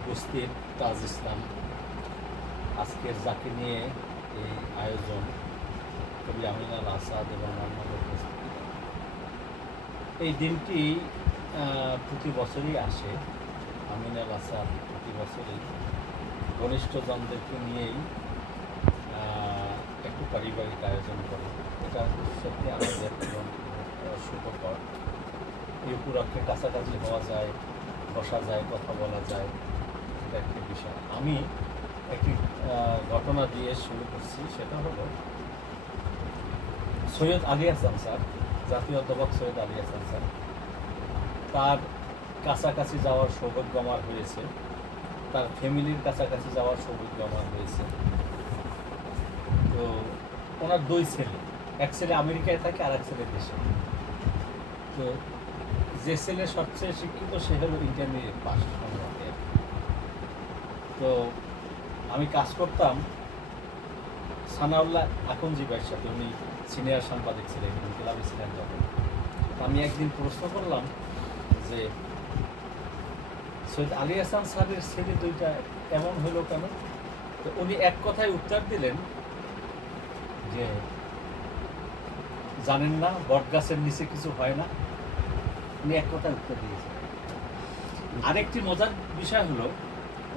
উপস্থিত তাজ ইসলাম, আজকের যাকে নিয়ে এই আয়োজন কবি আমিন আল আসাদ এবং অন্যান্য উপস্থিতি। এই দিনটি প্রতি বছরই আসে। আমিন আল আসাদ প্রতি বছরই ঘনিষ্ঠজনদেরকে নিয়েই একটু পারিবারিক আয়োজন করে। এটা সত্যি আমাদের এবং সুখকর। এই উপলক্ষে কাছাকাছি হওয়া যায়, বসা যায়, কথা বলা যায়, এটা একটি বিষয়। আমি একটি ঘটনা দিয়ে শুরু করছি। সেটা হলো সৈয়দ আলী হাসান স্যার, জাতীয় অধ্যাপক সৈয়দ আলী হাসান স্যার, তার কাছাকাছি যাওয়ার সৌভাগ্য আমার হয়েছে, তার ফ্যামিলির কাছাকাছি যাওয়ার সৌভাগ্য আমার হয়েছে। তো ওনার দুই ছেলে, এক ছেলে আমেরিকায় থাকে আর এক ছেলে দেশে। তো যে ছেলে সবচেয়ে শিক্ষিত সে হলো ইন্টারমিডিয়েট পাস সম্ভবত। তো আমি কাজ করতাম সানাউল্লাহ আকনজি ভাইয়ের সাথে, উনি সিনিয়র সাংবাদিক ছিলেন, ক্লাবে ছিলেন যখন। আমি একদিন প্রশ্ন করলাম যে সৈয়দ আলী হাসান স্যারের ছেলে দুইটা এমন হলো কেন? তো উনি এক কথায় উত্তর দিলেন যে জানেন না, বটগাছের নিচে কিছু হয় না। উনি এক কথায় উত্তর দিয়েছেন। আরেকটি মজার বিষয় হলো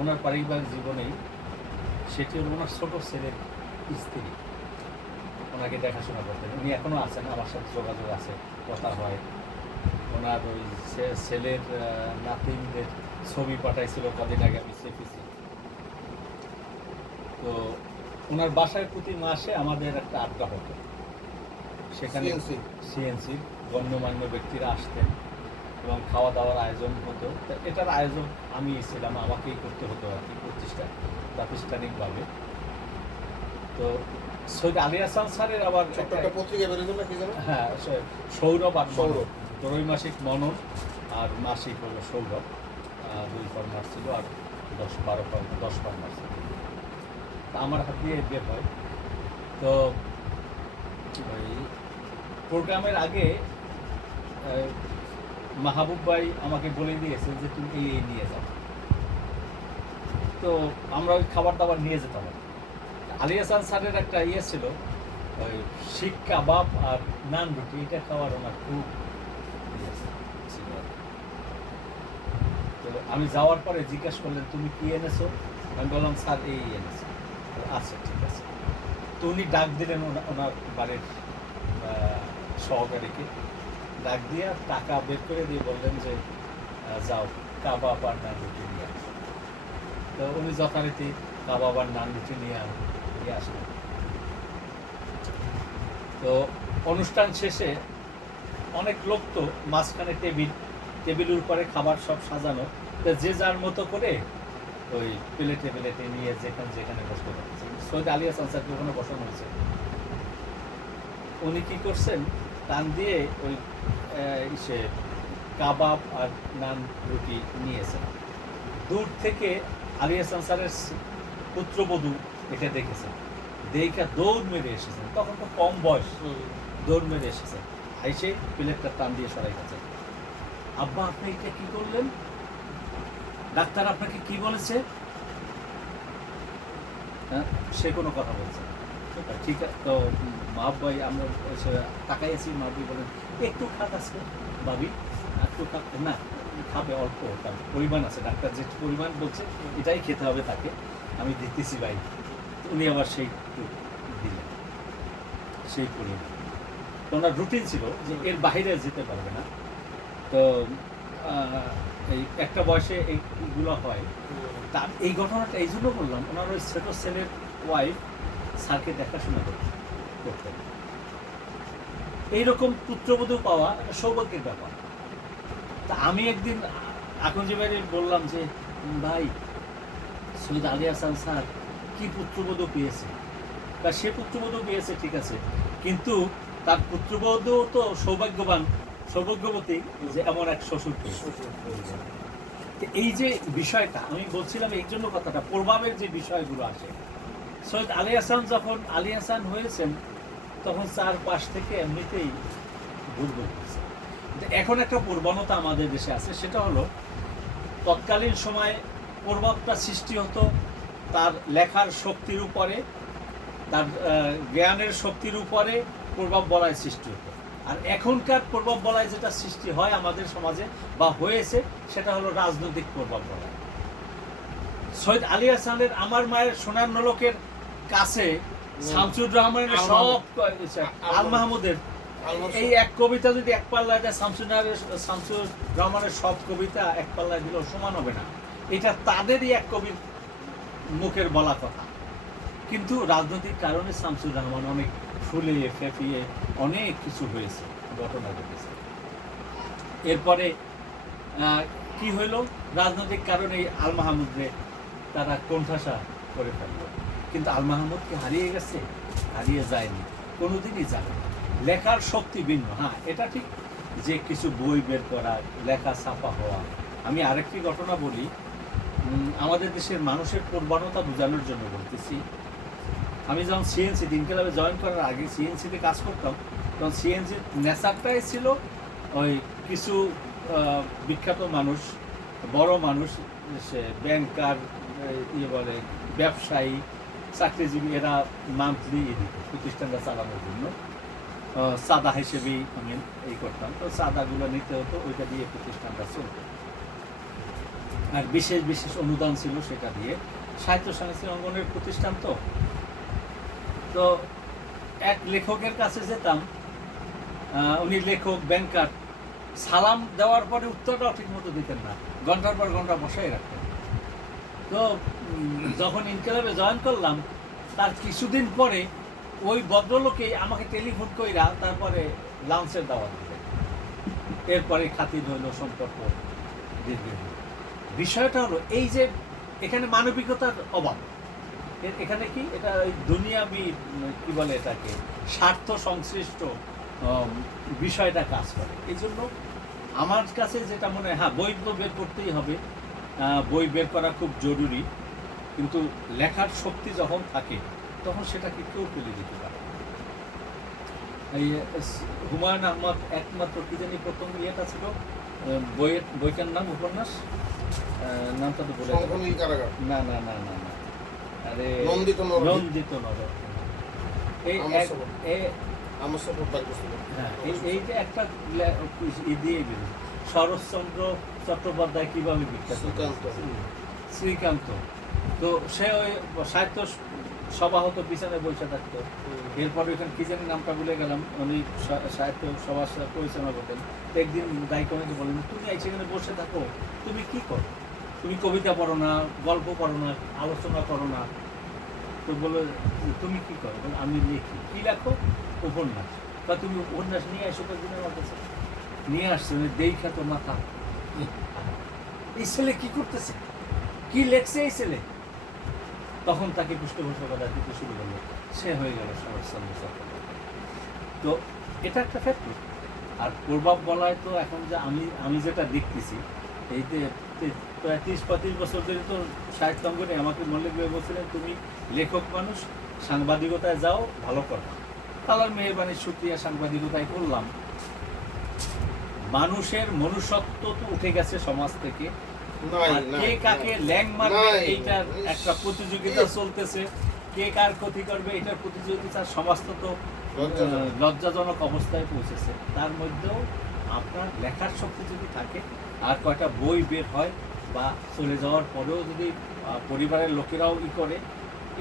ওনার পারিবারিক জীবনেই, সেটি হলো ওনার ছোট ছেলের স্ত্রী ওনাকে দেখাশোনা করতেন। উনি এখনও আছেন, আমার সাথে যোগাযোগ আছে, কথা হয়। ওনার ওই ছেলের নাতিনদের ছবি পাঠাইছিল কদিন আগে, আমি চেপেছি। তো ওনার বাসায় প্রতি মাসে আমাদের একটা আড্ডা হতো, সেখানে সিএনসির গণ্যমান্য ব্যক্তিরা আসতেন এবং খাওয়া দাওয়ার আয়োজন হতো। এটার আয়োজন আমি ছিলাম, আমাকেই করতে হতো আর কি, প্রাতিষ্ঠানিকভাবে। তো সৈয়দ আলী হাসান স্যারের আবার পত্রিকা বেরোতো না, কি জানো? হ্যাঁ, সৌরভ আর সৌরভ, ত্রৈমাসিক মনন আর মাসিক হলো সৌরভ, 2 ফরম্যাট ছিল, আর 10 ফরম্যাট ছিল। আমার হাত দিয়ে বের হয়। তো ওই প্রোগ্রামের আগে মাহবুব ভাই আমাকে বলে দিয়েছেন যে তুমি এই নিয়ে যাও। তো আমরা ওই খাবার দাবার নিয়ে যেতাম। আলী হাসান স্যারের একটা ছিল, ওই শিক কাবাব আর নান রুটি, এটা খাওয়ার ওনার খুব ছিল। তো আমি যাওয়ার পরে জিজ্ঞেস করলেন তুমি কি এনেছো? আমি বললাম স্যার এই এনেছি। আচ্ছা ঠিক আছে। তো উনি ডাক দিলেন ওনার বাড়ির সহকারীকে, ডাক দিয়ে টাকা বের করে দিয়ে বললেন যে যাও কাবাব আর নান রুটি নিয়ে আসো। তো উনি যথারীতি কাবাব আর নান রুটি নিয়ে আসলেন। তো অনুষ্ঠান শেষে অনেক লোক, তো মাঝখানে টেবিলের উপরে খাবার সব সাজানো, তো যে যার মতো করে ওই প্লেটে নিয়ে যেখানে বসতে পারছে। সৈয়দ আলী হাসান স্যারকে ওখানে বসানো হয়েছে। উনি কী করছেন, টান দিয়ে ওই সে কাবাব আর নান রুটি নিয়েছেন। দূর থেকে আলী হাসান স্যারের পুত্রবধূ এটা দেখেছেন, দেখে দৌড় মেরে এসেছেন। তখন তো কম বয়স, দৌড় মেরে এসেছেন, এসে প্লেটটা টান দিয়ে সরাই গেছেন। আব্বা আপনি এটা কি করলেন? ডাক্তার আপনাকে কি বলেছে? হ্যাঁ, সে কোনো কথা বলছে না। ঠিক আছে। তো মাহবুব ভাই, আমরা তাকাইছি, মাহবুব বলেন একটু খাচ্ছে ভাবি, একটু না খাবে, অল্প তার পরিমাণ আছে, ডাক্তার যে পরিমাণ বলছে এটাই খেতে হবে তাকে, আমি দিতেছি ভাই। উনি আবার সেই দিলেন, সেই পরিমাণ। তো ওনার রুটিন ছিল যে এর বাইরে যেতে পারবে না। তো এই একটা বয়সে এইগুলো হয়। তার এই ঘটনাটা এই জন্য বললাম, ওনার ওই ছোট ছেলের ওয়াইফ স্যারকে দেখাশোনা করতেন। এইরকম পুত্রবধূ পাওয়া একটা সৌভাগ্যের ব্যাপার। তা আমি একদিন আকনজি ভাইকে বললাম যে ভাই, সৈয়দ আলী হাসান স্যার কি পুত্রবধূ পেয়েছে? তা সে পুত্রবধূ পেয়েছে ঠিক আছে, কিন্তু তার পুত্রবধূ তো সৌভাগ্যবতী যে এমন এক শ্বশুর পেয়েছে। এই যে বিষয়টা আমি বলছিলাম, এই জন্য কথাটা প্রভাবের যে বিষয়গুলো আসে। সৈয়দ আলী হাসান যখন আলী হাসান হয়েছেন, তখন চারপাশ থেকে এমনিতেই বুলবুল হয়েছে তো এখন একটা প্রবণতা আমাদের দেশে আছে, সেটা হলো তৎকালীন সময়ে প্রভাবটা সৃষ্টি হতো তার লেখার শক্তির উপরে, তার জ্ঞানের শক্তির উপরে প্রভাব বলয় সৃষ্টি হতো। আর এখনকার প্রভাব বলয় যেটা সৃষ্টি হয় আমাদের সমাজে বা হয়েছে, সেটা হলো রাজনৈতিক প্রভাব বলয়। সৈয়দ আলী হাসানের আমার মায়ের সোনার নলকের কাছে শামসুর রহমানের সব আল মাহমুদের এই এক কবিতা যদি এক পাল্লায় দেয়, শামসুর রহমানের সব কবিতা এক পাল্লায় দিলেও সমান হবে না। এটা তাদেরই এক কবির মুখের বলা কথা। কিন্তু রাজনৈতিক কারণে শামসুর রহমান অনেক ফুলিয়ে ফেঁপিয়ে অনেক কিছু হয়েছে, ঘটনা ঘটেছে। এরপরে কি হইল, রাজনৈতিক কারণে আল মাহমুদরে তারা কোণঠাসা করে ফেলল। কিন্তু আল মাহমুদ কি হারিয়ে গেছে? হারিয়ে যায়নি, কোনোদিনই যাবে। লেখার শক্তি ভিন্ন, হ্যাঁ এটা ঠিক যে কিছু বই বের করা, লেখা ছাপা হওয়া। আমি আরেকটি ঘটনা বলি, আমাদের দেশের মানুষের প্রবণতা বোঝানোর জন্য বলতেছি। আমি যখন সিএনসি ইনকিলাবে জয়েন করার আগে সিএনসিতে কাজ করতাম, তখন সিএনসির নেশারটাই ছিল ওই কিছু বিখ্যাত মানুষ, বড় মানুষ, সে ব্যাংকার, ইয়ে বলে ব্যবসায়ী, চাকরিজীবী, এরা মান্থলি দিত প্রতিষ্ঠানটা চালানোর জন্য। চাঁদা হিসেবেই আমি এই করতাম, তো চাঁদাগুলো নিতে হতো, ওইটা দিয়ে প্রতিষ্ঠানটা চলত। আর বিশেষ বিশেষ অনুদান ছিল সেটা দিয়ে। সাহিত্য সংস্কৃতি অঙ্গনের প্রতিষ্ঠান তো তো এক লেখকের কাছে যেতাম, উনি লেখক, ব্যাংকার, সালাম দেওয়ার পরে উত্তরটাও ঠিক মতো দিতেন না, ঘন্টার পর ঘন্টা বসাই রাখতেন। তো যখন ইনকিলাবে জয়েন করলাম, তার কিছুদিন পরে ওই ভদ্রলোকেই আমাকে টেলিফোন কইরা তারপরে লাঞ্চের দাওয়াত দিলেন। এরপরে খাতির হইল, সম্পর্ক দীর্ঘদিন। বিষয়টা হলো এই যে এখানে মানবিকতার অভাব। এখানে কি এটা ওই দুনিয়াবি কি বলে এটাকে, স্বার্থ সংশ্লিষ্ট বিষয়টা কাজ করে। এই জন্য আমার কাছে যেটা মনে হয়, হ্যাঁ বই তো বের করতেই হবে, বই বের করা খুব জরুরি, কিন্তু লেখার শক্তি যখন থাকে তখন সেটাকে কেউ ফেলে দিতে পারে। এই হুমায়ুন আহমদ একমাত্র কি জানি প্রথম ইয়েটা ছিল, বইটার নাম, উপন্যাস নামটা তো বলে না না না না না আরে নন্দিত নর। এই যে একটা দিয়ে বেরো, শরৎচন্দ্র চট্টোপাধ্যায় কিভাবে বিখ্যাত, শ্রীকান্ত। তো সে ওই সাহিত্য সভা হতো, পিছনে বসে থাকতো। এরপরে ওইখানে কি জানি নামটা ভুলে গেলাম, উনি সাহিত্য সভা পরিচালনা করতেন। একদিন দায়িত্বকে বলেন, তুমি সেখানে বসে থাকো, তুমি কি করো? তুমি কবিতা পড়ো না, গল্প পড়ো না, আলোচনা করো না। তো বলে তুমি কি করো? আমি লিখি। কি লেখো? উপন্যাস। তা তুমি উপন্যাস নিয়ে আসো কয়েকদিন আমার কাছে। নিয়ে আসছে, দেখা তো মাথা, এই ছেলে কি করতেছে, কি লেখছে এই ছেলে। তখন তাকে পৃষ্ঠপোষকতা দিতে শুরু করলো, সে হয়ে গেল শরৎচন্দ্র চট্টোপাধ্যায়। তো এটা একটা ফ্যাক্টর। আর প্রভাব বলায় তো এখন যে আমি যেটা দেখতেছি, এই যে প্রায় 30-35 বছর ধরে তো সাহিত্য অঙ্গনে আমাকে মল্লিক ভাই বলছিলেন, তুমি লেখক মানুষ, সাংবাদিকতায় যাও, ভালো করো। তাহলে মেহরবানির শুকরিয়া, সাংবাদিকতায় করলাম। মানুষের মনুষ্যত্ব তো উঠে গেছে সমাজ থেকে। কে কাকে ল্যাং মারবে এইটার একটা প্রতিযোগিতা চলতেছে, কে কার ক্ষতি করবে এটার প্রতিযোগিতা। সমাজ তো লজ্জাজনক অবস্থায় পৌঁছেছে। তার মধ্যেও আপনার লেখার শক্তি যদি থাকে, আর কয়টা বই বের হয়, বা চলে যাওয়ার পরেও যদি পরিবারের লোকেরাও করে,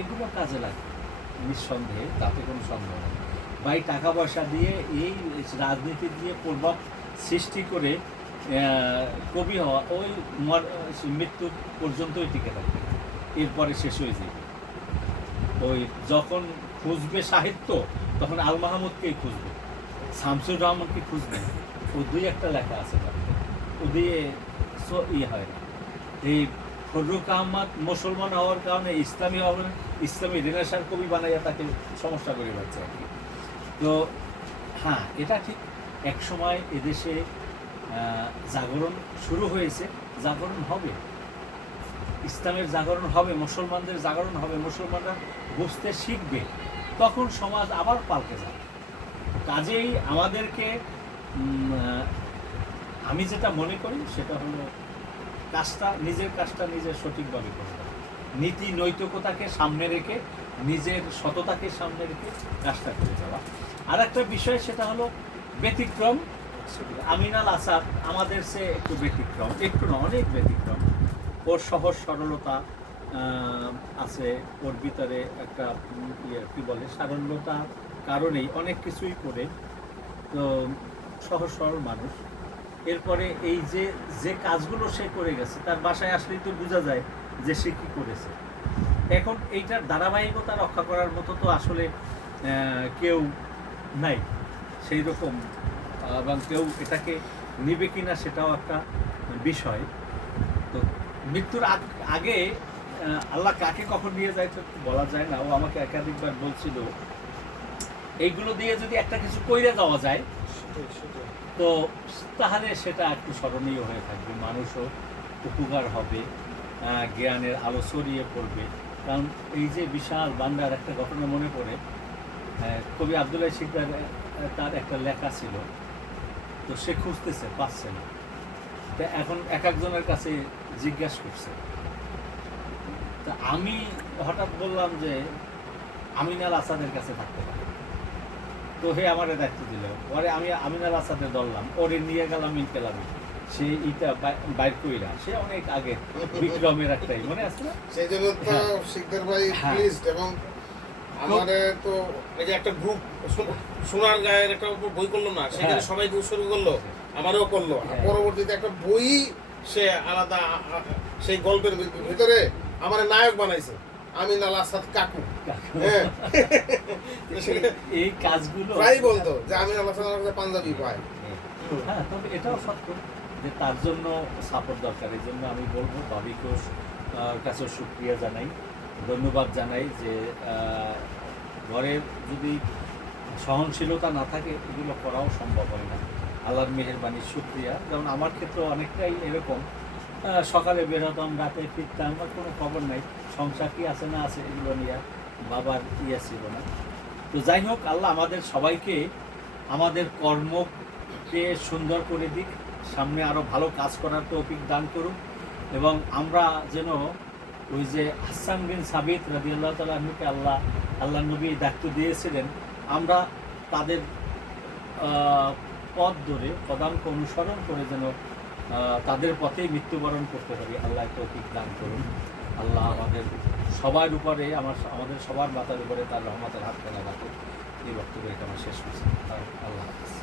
এগুলো কাজে লাগে নিঃসন্দেহে, তাতে কোনো সন্দেহ নেই। বা এই টাকা পয়সা দিয়ে, এই রাজনীতি দিয়ে প্রভাব সৃষ্টি করে কবি হওয়া, ওই মৃত্যু পর্যন্তই টিকে থাকবে, এরপরে শেষ হয়ে যাবে। ওই যখন খুঁজবে সাহিত্য, তখন আল মাহমুদকেই খুঁজবে, শামসুর রহমানকে খুঁজবে। ও দুই একটা লেখা আছে, ও দিয়ে হয় না। এই ফজলুল আহমদ মুসলমান হওয়ার কারণে ইসলামী রেনেসার কবি বানাইয়া তাকে সমস্যা করে পাচ্ছে আর কি। তো হ্যাঁ, এটা ঠিক, এক সময় এদেশে জাগরণ শুরু হয়েছে, জাগরণ হবে, ইসলামের জাগরণ হবে, মুসলমানদের জাগরণ হবে, মুসলমানরা বুঝতে শিখবে, তখন সমাজ আবার পাল্টে যাবে। কাজেই আমাদেরকে আমি যেটা মনে করি সেটা হলো নিজের কাজটা নিজের সঠিকভাবে করে দেওয়া, নীতি নৈতিকতাকে সামনে রেখে, নিজের সততাকে সামনে রেখে কাজটা করে যাওয়া। আর একটা বিষয় সেটা হলো ব্যতিক্রম। আমিনাল আসাদ আমাদের সে একটু ব্যতিক্রম, একটু না অনেক ব্যতিক্রম। ওর সহজ সরলতা আছে, ওর ভিতরে একটা কি বলে সারল্যতা কারণেই অনেক কিছুই করে, তো সহজ সরল মানুষ। এরপরে এই যে যে কাজগুলো সে করে গেছে তার বাসায় আসলেই তো বোঝা যায় যে সে কী করেছে। এখন এইটার ধারাবাহিকতা রক্ষা করার মতো তো আসলে কেউ নাই সেই রকম, এবং কেউ এটাকে নিবে কিনা সেটাও একটা বিষয়। তো মৃত্যুর আগে আল্লাহ কাকে কখন নিয়ে যায় তো বলা যায় না। ও আমাকে একাধিকবার বলছিল এইগুলো দিয়ে যদি একটা কিছু কইরে যাওয়া যায় তো তাহলে সেটা একটু স্মরণীয় হয়ে থাকবে, মানুষও উপকার হবে, জ্ঞানের আলো ছড়িয়ে পড়বে। কারণ এই যে বিশাল বান্দার একটা ঘটনা মনে পড়ে, কবি আবদুল্লাহ শিকদার তার একটা লেখা ছিল, তো সে খুঁজতেছে পাচ্ছে না, তা এখন এক একজনের কাছে জিজ্ঞাসা করছে। তা আমি হঠাৎ বললাম যে আমিনাল আসাদের কাছে থাকতে পারে, তো হে আমারে দায়িত্ব দিল, পরে আমি আমিনাল আসাদে ধরলাম, ওরে নিয়ে গেলাম ইনকেলাবে, সে ইটা বাইর কইরা, সে অনেক আগে বিক্রমের একটাই মনে আছে না? সেই জন্য তো শিকদার ভাই হ্যাঁ। প্লিজড। এবং আমাদের তো এই যে একটা গ্রুপ সোনার গায়ের একটা বই করলো না, সেখানে হ্যাঁ। সবাইকে উৎসর্গ করলো, আমারও করলো। আর হ্যাঁ। পরবর্তীতে একটা বই সে আলাদা সেই গল্পের ভিতরে আমার নায়ক বানাইছে আমিনাল আসাদ কাকু। হ্যাঁ। এই কাজগুলো প্রায় বলতো যে আমিনাল আসাদ আমার কাছে পাঞ্জাবি পায়। হ্যাঁ, তবে এটাও সত্য যে তার জন্য সাপোর্ট দরকার। এই জন্য আমি বলবো ভাবিকেও কাছে শুকরিয়া জানাই, ধন্যবাদ জানাই যে ঘরে যদি সহনশীলতা না থাকে এগুলো করাও সম্ভব হয় না। আল্লাহর মেহেরবানির শুকরিয়া। যেমন আমার ক্ষেত্রে অনেকটাই এরকম, সকালে বের হতাম, রাতে ফিরতাম, আমার কোনো খবর নাই, সংসার কি আছে না আছে এগুলো নিয়ে বাবার ছিল না। তো যাই হোক, আল্লাহ আমাদের সবাইকে আমাদের কর্মকে সুন্দর করে দিক, সামনে আরও ভালো কাজ করার তৌফিক দান করুক, এবং আমরা যেন ওই যে হাসান বিন সাবিত রাদিয়াল্লাহু তাআলা আনহুকে আল্লাহ নবী দায়িত্ব দিয়েছিলেন, আমরা তাদের পথ ধরে পদাঙ্ক অনুসরণ করে যেন তাদের পথেই মৃত্যুবরণ করতে পারি। আল্লাহ তৌফিক দান করুন। আল্লাহ আমাদের সবার উপরে, আমাদের সবার মাথার উপরে তার রহমতের হাত ফেলা রাখুন। এই বক্তব্য এখানে শেষ করছি। আল্লাহ হাফেজ।